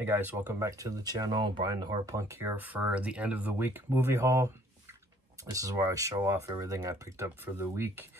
Hey guys, welcome back to the channel. Brian the Horror Punk here for the end of the week movie haul. This is where I show off everything I picked up for the week.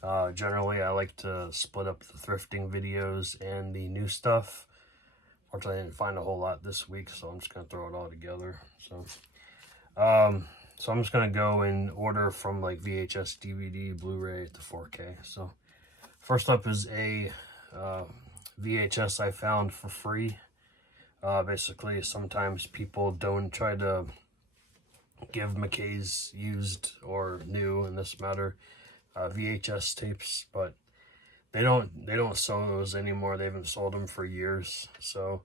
Generally, I like to split up the thrifting videos and the new stuff. Fortunately, I didn't find a whole lot this week, so I'm just going to throw it all together. So I'm just going to go in order from like VHS, DVD, Blu-ray to 4K. So first up is a VHS I found for free. Basically, sometimes people don't try to give McKay's used or new, in this matter, VHS tapes, but they don't sell those anymore. They haven't sold them for years. So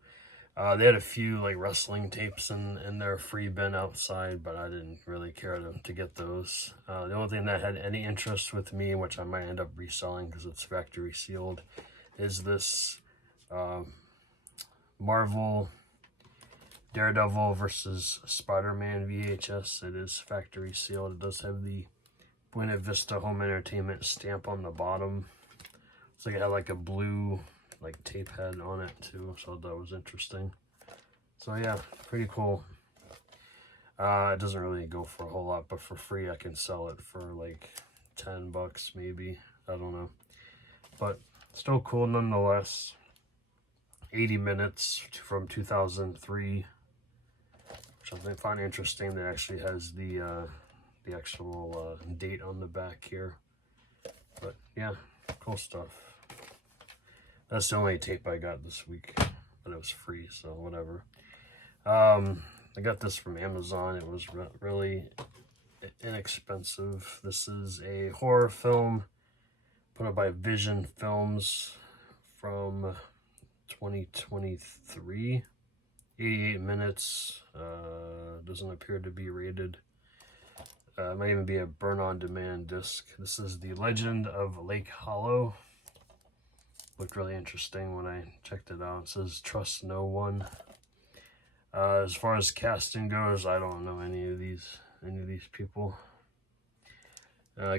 they had a few like wrestling tapes in their free bin outside, but I didn't really care to get those. The only thing that had any interest with me, which I might end up reselling because it's factory sealed, is this Marvel Daredevil versus Spider-Man VHS. It is factory sealed. It does have the Buena Vista Home Entertainment stamp on the bottom. It's like it had like a blue like tape head on it too, so that was interesting. So yeah, pretty cool. It doesn't really go for a whole lot, but for free I can sell it for like 10 bucks maybe. I don't know, but still cool nonetheless. 80 minutes from 2003, which I find interesting. That actually has the actual date on the back here. But yeah, cool stuff. That's the only tape I got this week, but it was free, so whatever. I got this from Amazon. It was really inexpensive. This is a horror film put up by Vision Films from 2023. 88 minutes. Doesn't appear to be rated. Might even be a burn-on-demand disc. This is The Legend of Lake Hollow. Looked really interesting when I checked it out. It says trust no one. As far as casting goes, I don't know any of these people.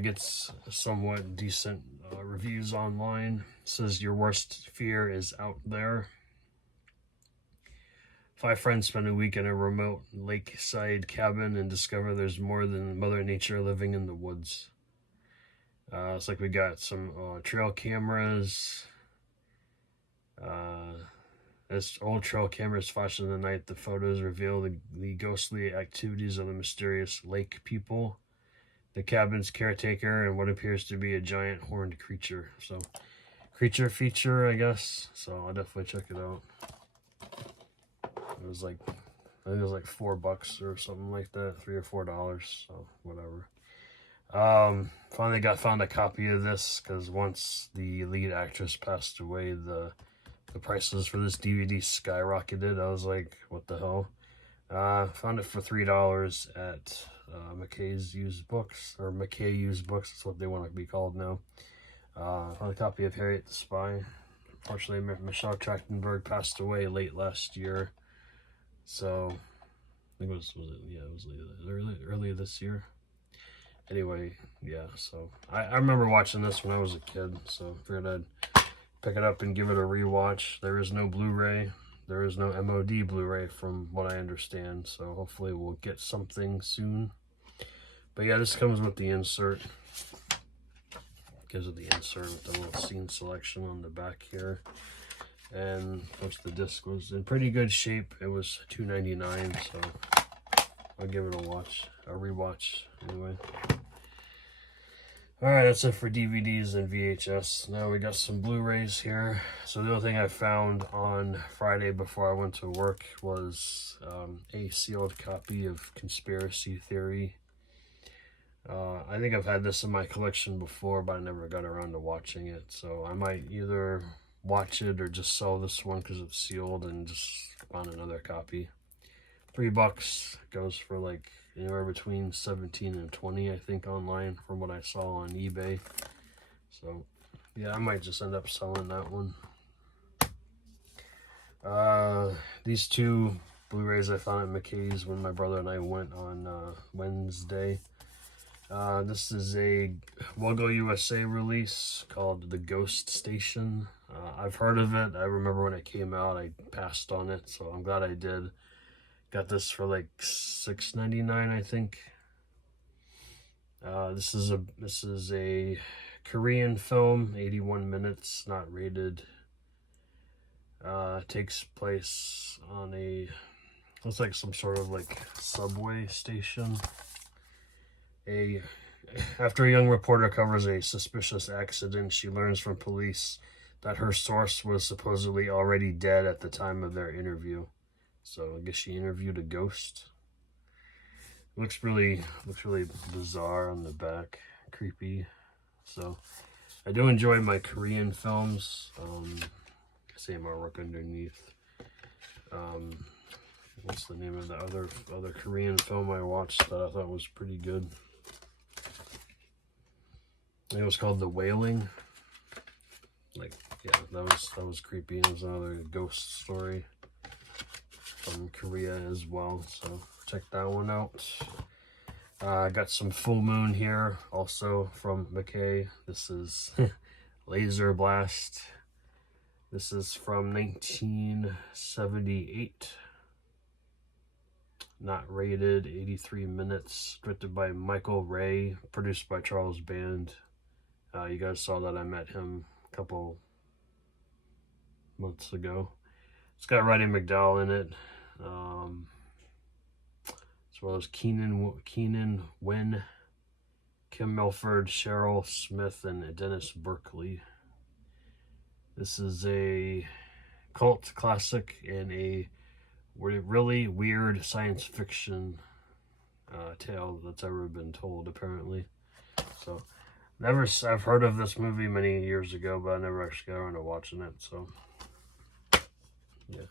Gets somewhat decent reviews online. It says your worst fear is out there. 5 friends spend a week in a remote lakeside cabin and discover there's more than Mother Nature living in the woods. It's like we got some trail cameras. As old trail cameras flash in the night, the photos reveal the ghostly activities of the mysterious lake people, the cabin's caretaker, and what appears to be a giant horned creature. So, creature feature, I guess. So I'll definitely check it out. It was like, I think it was like $4 or something like that, $3 or $4. So whatever. Finally found a copy of this because once the lead actress passed away, the prices for this DVD skyrocketed. I was like, what the hell? Found it for $3 at McKay's Used Books, or McKay Used Books. That's what they want to be called now. Found a copy of Harriet the Spy. Unfortunately, Michelle Trachtenberg passed away late last year. So I think it was early this year. Anyway, yeah. So I remember watching this when I was a kid. So I figured I'd pick it up and give it a rewatch. There is no Blu-ray. There is no MOD Blu-ray from what I understand. So hopefully we'll get something soon. But yeah, this comes with the insert. Gives it the insert with the little scene selection on the back here. And of course the disc was in pretty good shape. It was $2.99, so I'll give it a rewatch anyway. Alright, that's it for DVDs and VHS. Now we got some Blu-rays here. So the only thing I found on Friday before I went to work was a sealed copy of Conspiracy Theory. I think I've had this in my collection before, but I never got around to watching it. So I might either watch it or just sell this one because it's sealed and just find another copy. $3 goes for like anywhere between 17 and 20, I think, online from what I saw on eBay. So yeah, I might just end up selling that one. These two Blu-rays I found at McKay's when my brother and I went on Wednesday. This is a Wuggo USA release called The Ghost Station. I've heard of it. I remember when it came out, I passed on it, so I'm glad I did. Got this for like $6.99, I think. This is a Korean film, 81 minutes, not rated. Takes place on looks like some sort of like subway station. After a young reporter covers a suspicious accident, she learns from police that her source was supposedly already dead at the time of their interview. So I guess she interviewed a ghost. Looks really bizarre on the back, creepy. So I do enjoy my Korean films. Same artwork underneath. What's the name of the other Korean film I watched that I thought was pretty good? It was called The Wailing. Like, yeah, that was creepy. It was another ghost story from Korea as well, so check that one out. I got some Full Moon here, also from McKay. This is Laser Blast. This is from 1978. Not rated, 83 minutes. Directed by Michael Ray, produced by Charles Band. You guys saw that I met him a couple months ago. It's got Roddy McDowall in it, as well as Keenan Wynn, Kim Milford, Cheryl Smith, and Dennis Berkeley. This is a cult classic and a really weird science fiction tale that's ever been told, apparently. So I've heard of this movie many years ago, but I never actually got around to watching it. So yeah,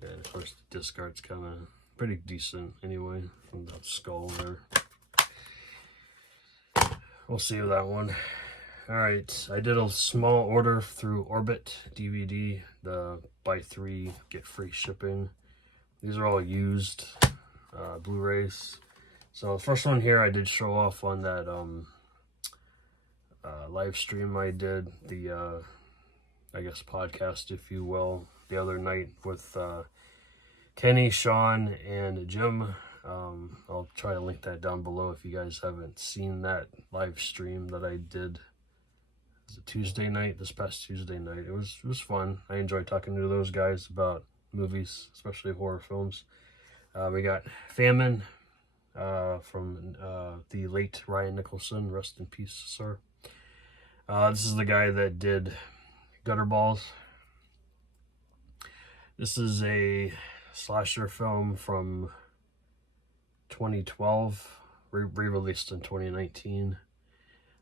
and of course the disc art's kind of pretty decent anyway, from that skull there. We'll save that one. Alright, I did a small order through Orbit DVD, the buy 3 get free shipping. These are all used Blu-rays. So the first one here I did show off on that live stream I did, the I guess podcast, if you will, the other night with Kenny, Sean, and Jim. I'll try to link that down below if you guys haven't seen that live stream that I did. It was a Tuesday night, this past Tuesday night. It was fun. I enjoyed talking to those guys about movies, especially horror films. We got Famine from the late Ryan Nicholson. Rest in peace, sir. This is the guy that did Gutterballs. This is a slasher film from 2012, re-released in 2019.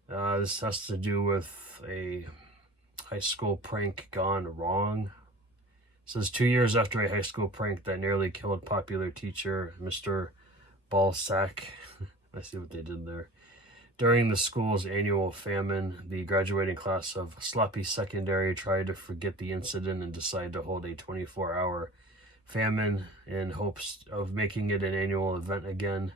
This has to do with a high school prank gone wrong. It says 2 years after a high school prank that nearly killed popular teacher Mr. Balsack. I see what they did there. During the school's annual famine, the graduating class of Sloppy Secondary tried to forget the incident and decided to hold a 24-hour famine in hopes of making it an annual event again.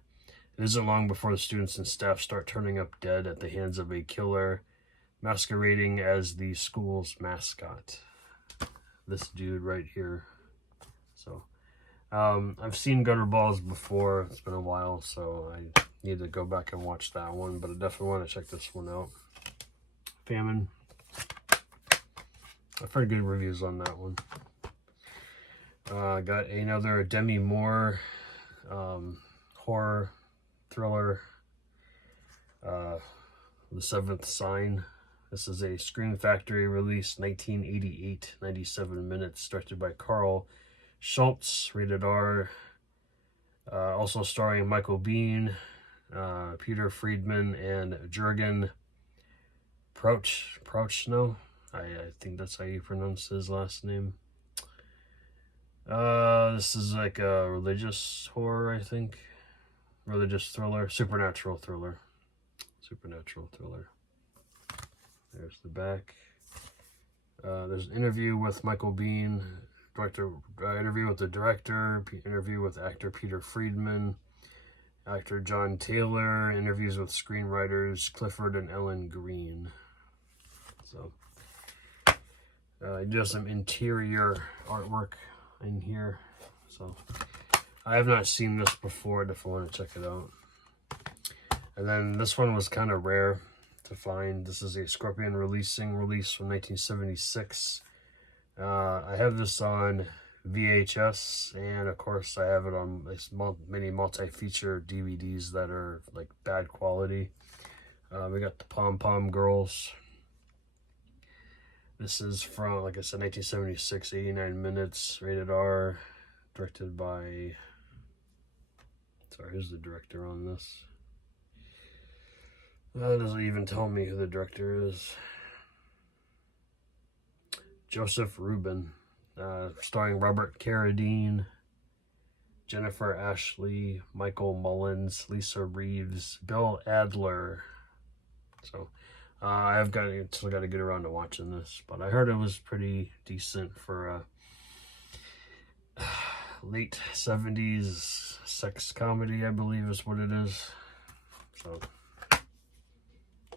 It isn't long before the students and staff start turning up dead at the hands of a killer masquerading as the school's mascot. This dude right here. So, I've seen Gutterballs before. It's been a while, so I need to go back and watch that one, but I definitely want to check this one out. Famine. I've heard good reviews on that one. Got another Demi Moore horror thriller, The Seventh Sign. This is a Scream Factory release, 1988, 97 minutes, directed by Carl Schultz, rated R. Also starring Michael Biehn, Peter Friedman, and Jürgen Prochnow. I think that's how you pronounce his last name. This is like a religious horror, I think. Religious thriller, supernatural thriller. Supernatural thriller. There's the back. There's an interview with Michael Biehn, interview with the director, interview with actor Peter Friedman, actor John Taylor, interviews with screenwriters Clifford and Ellen Green. So, I do have some interior artwork in here. So I have not seen this before. I definitely want to check it out. And then this one was kind of rare to find. This is a Scorpion release from 1976. I have this on VHS, and of course I have it on many multi-feature DVDs that are like bad quality. We got the Pom Pom Girls. This is from, like I said, 1976, 89 minutes, rated R, directed by, sorry, who's the director on this? It doesn't even tell me who the director is. Joseph Rubin, starring Robert Carradine, Jennifer Ashley, Michael Mullins, Lisa Reeves, Bill Adler. So I've still got to get around to watching this, but I heard it was pretty decent for a late 70s sex comedy, I believe is what it is. So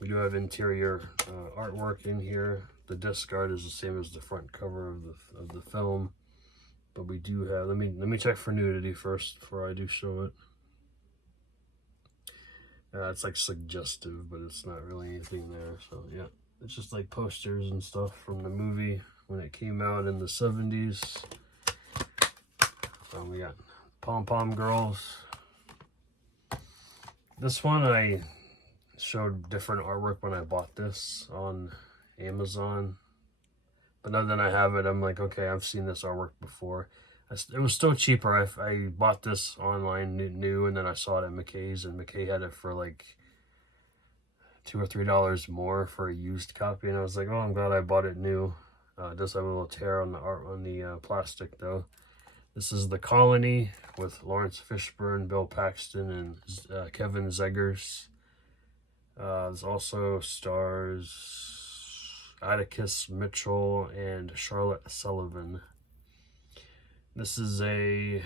we do have interior artwork in here. The disc art is the same as the front cover of the film, but we do have. Let me check for nudity first before I do show it. It's like suggestive, but it's not really anything there. So yeah, it's just like posters and stuff from the movie when it came out in the 70s. We got Pom Pom Girls. This one I showed different artwork when I bought this on Amazon, but now that I have it, I'm like, okay, I've seen this artwork before. It was still cheaper. I bought this online new, and then I saw it at McKay's, and McKay had it for like $2 or $3 more for a used copy, and I was like, oh, I'm glad I bought it new. It does have a little tear on the plastic though. This is The Colony with Lawrence Fishburne, Bill Paxton, and Kevin Zegers. This also stars Atticus Mitchell and Charlotte Sullivan. This is a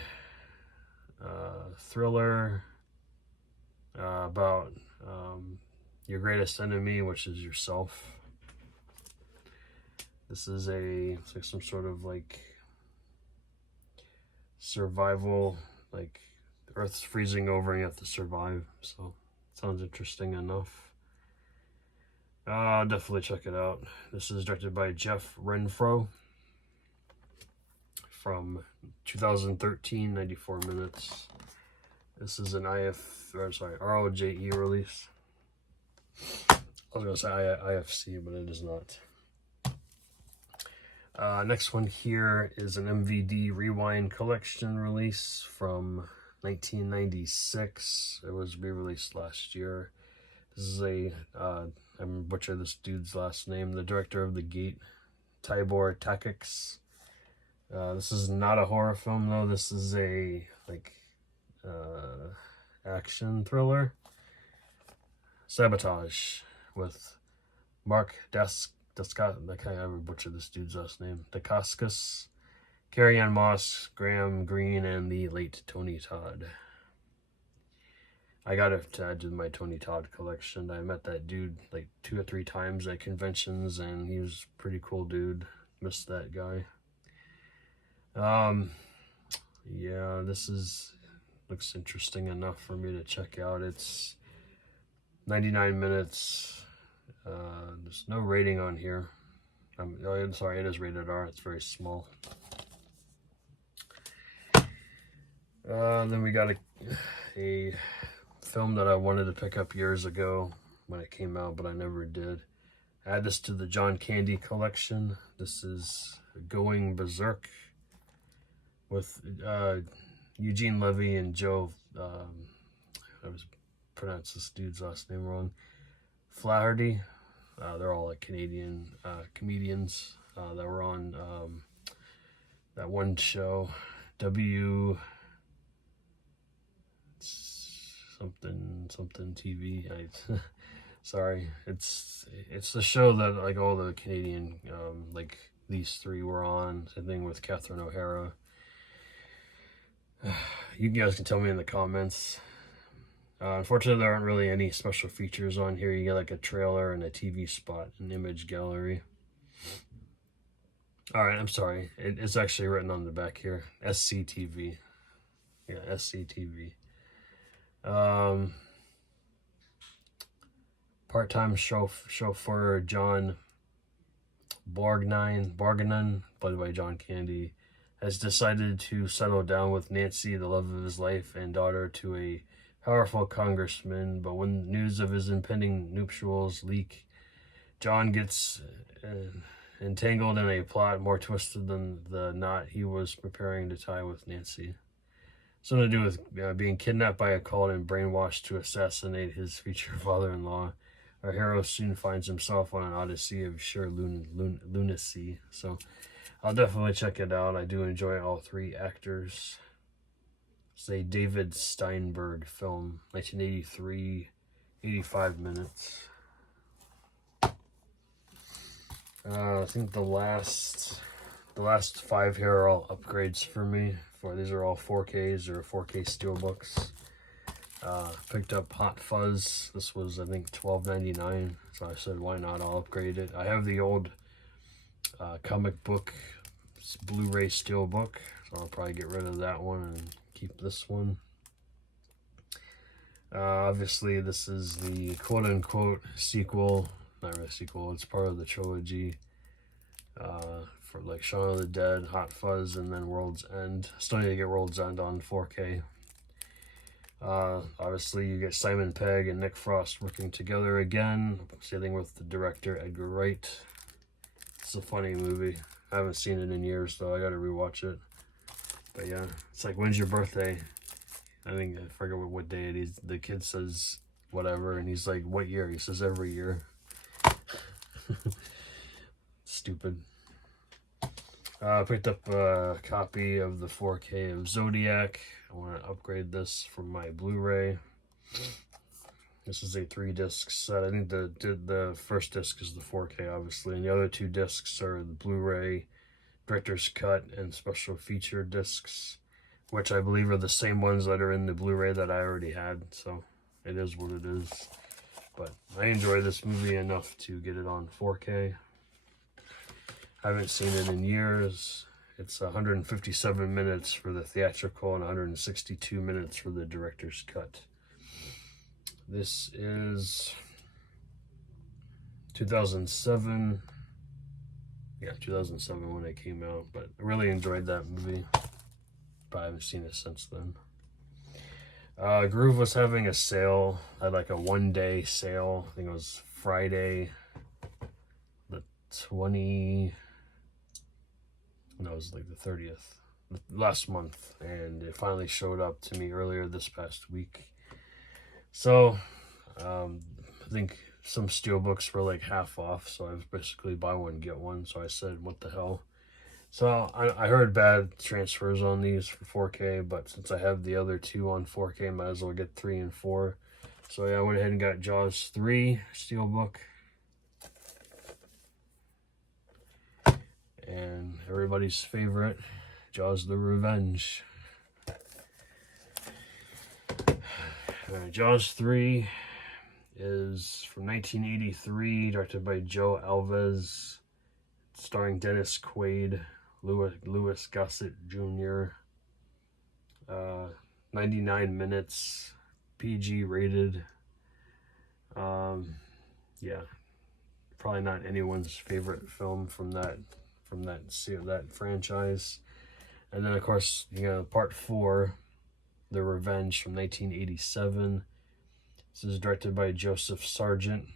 thriller about your greatest enemy, which is yourself. This is it's like some sort of like survival, like the Earth's freezing over and you have to survive. So sounds interesting enough. I'll definitely check it out. This is directed by Jeff Renfro from 2013, 94 minutes. This is an ROJE release. I was going to say IFC, but it is not. Next one here is an MVD Rewind Collection release from 1996. It was re-released last year. This is I'm gonna butcher this dude's last name, the director of The Gate, Tibor Takix. This is not a horror film though. This is a action thriller. Sabotage with Mark Dacascos. I can't ever butcher this dude's last name. Dacascos, Carrie-Anne Moss, Graham Greene, and the late Tony Todd. I got it to add to my Tony Todd collection. I met that dude like 2 or 3 times at conventions, and he was a pretty cool dude. Missed that guy. Yeah, this looks interesting enough for me to check out. It's 99 minutes. There's no rating on here. I'm sorry, it is rated R. It's very small. Then we got a film that I wanted to pick up years ago when it came out, but I never did. Add this to the John Candy collection. This is Going Berserk with Eugene Levy and Joe, I was pronounced this dude's last name wrong, Flaherty. They're all like Canadian comedians that were on that one show, something TV. Sorry, it's the show that like all the Canadian like these 3 were on. Same thing with Catherine O'Hara. You guys can tell me in the comments. Unfortunately, there aren't really any special features on here. You get like a trailer and a TV spot, an image gallery. All right, I'm sorry. It's actually written on the back here. SCTV. Yeah, SCTV. Um, Part-time chauffeur John Borgnine, played by John Candy, has decided to settle down with Nancy, the love of his life, and daughter to a powerful congressman. But when news of his impending nuptials leak, John gets entangled in a plot more twisted than the knot he was preparing to tie with Nancy. Something to do with being kidnapped by a cult and brainwashed to assassinate his future father-in-law. Our hero soon finds himself on an odyssey of sheer lunacy. So I'll definitely check it out. I do enjoy all three actors. It's a David Steinberg film, 1983, 85 minutes. I think the last 5 here are all upgrades for me. These are all 4Ks or 4K steelbooks. Picked up Hot Fuzz. This was, I think, $12.99. So I said, why not? I'll upgrade it. I have the old comic book Blu-ray steelbook, so I'll probably get rid of that one and keep this one. Obviously, this is the quote-unquote sequel. Not really a sequel. It's part of the trilogy. For like Shaun of the Dead, Hot Fuzz, and then World's End. Still need to get World's End on 4K. Obviously, you get Simon Pegg and Nick Frost working together again. Same thing with the director, Edgar Wright. It's a funny movie. I haven't seen it in years, though. I gotta rewatch it. But yeah, it's like, when's your birthday? I forget what day it is. The kid says whatever, and he's like, what year? He says every year. Stupid. I picked up a copy of the 4K of Zodiac. I want to upgrade this from my Blu-ray. This is a 3-disc set. I think the first disc is the 4K, obviously, and the other 2 discs are the Blu-ray, Director's Cut, and Special Feature discs, which I believe are the same ones that are in the Blu-ray that I already had, so it is what it is. But I enjoy this movie enough to get it on 4K. I haven't seen it in years. It's 157 minutes for the theatrical and 162 minutes for the director's cut. This is 2007. Yeah, 2007 when it came out. But I really enjoyed that movie. But I haven't seen it since then. Groove was having a sale. I had like a 1-day sale. I think it was Friday the 20... No, it was like the 30th, last month, and it finally showed up to me earlier this past week. So, I think some steelbooks were like half off, so I was basically buy one, get one, so I said, what the hell. So, I heard bad transfers on these for 4K, but since I have the other 2 on 4K, I might as well get 3 and 4. So, yeah, I went ahead and got Jaws 3 steelbook. And everybody's favorite, Jaws the Revenge. Jaws 3 is from 1983, directed by Joe Alves, starring Dennis Quaid, Louis Gossett Jr. 99 minutes, PG rated. Yeah, probably not anyone's favorite film from that franchise. And then of course, part 4, The Revenge, from 1987. This is directed by Joseph Sargent,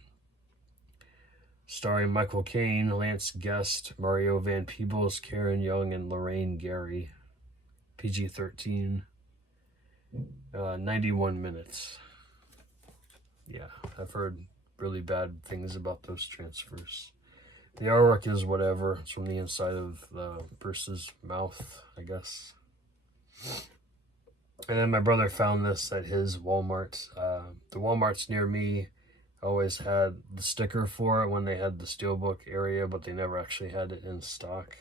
starring Michael Caine, Lance Guest, Mario Van Peebles, Karen Young, and Lorraine Gary. PG-13. 91 minutes. Yeah, I've heard really bad things about those transfers. The artwork is whatever. It's from the inside of Bruce's mouth, I guess. And then my brother found this at his Walmart. The Walmarts near me always had the sticker for it when they had the steelbook area, but they never actually had it in stock.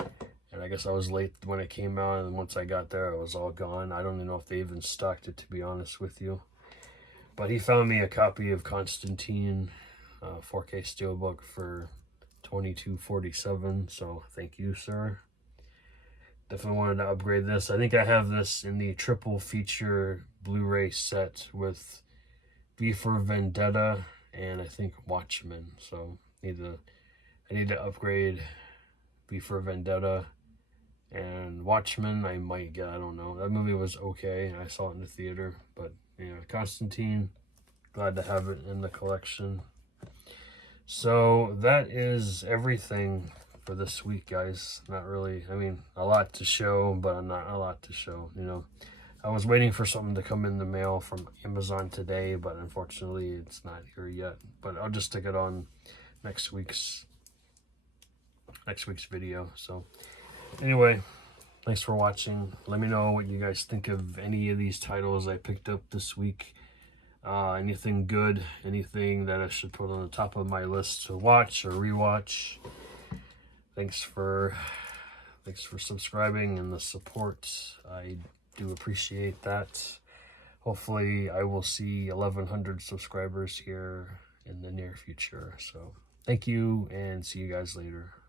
And I guess I was late when it came out, and once I got there, it was all gone. I don't even know if they even stocked it, to be honest with you. But he found me a copy of Constantine, 4K steelbook for $22.47. So thank you, sir. Definitely wanted to upgrade this. I think I have this in the triple feature Blu-ray set with V for Vendetta and I think Watchmen. So I need to upgrade V for Vendetta and Watchmen. I might get, I don't know. That movie was okay. I saw it in the theater, but Constantine, glad to have it in the collection. So that is everything for this week, guys. Not really, I mean, a lot to show, but not a lot to show. I was waiting for something to come in the mail from Amazon today, but unfortunately it's not here yet. But I'll just stick it on next week's video. So anyway, thanks for watching. Let me know what you guys think of any of these titles I picked up this week. Anything good, anything that I should put on the top of my list to watch or rewatch. Thanks for subscribing and the support. I do appreciate that. Hopefully I will see 1,100 subscribers here in the near future. So thank you and see you guys later.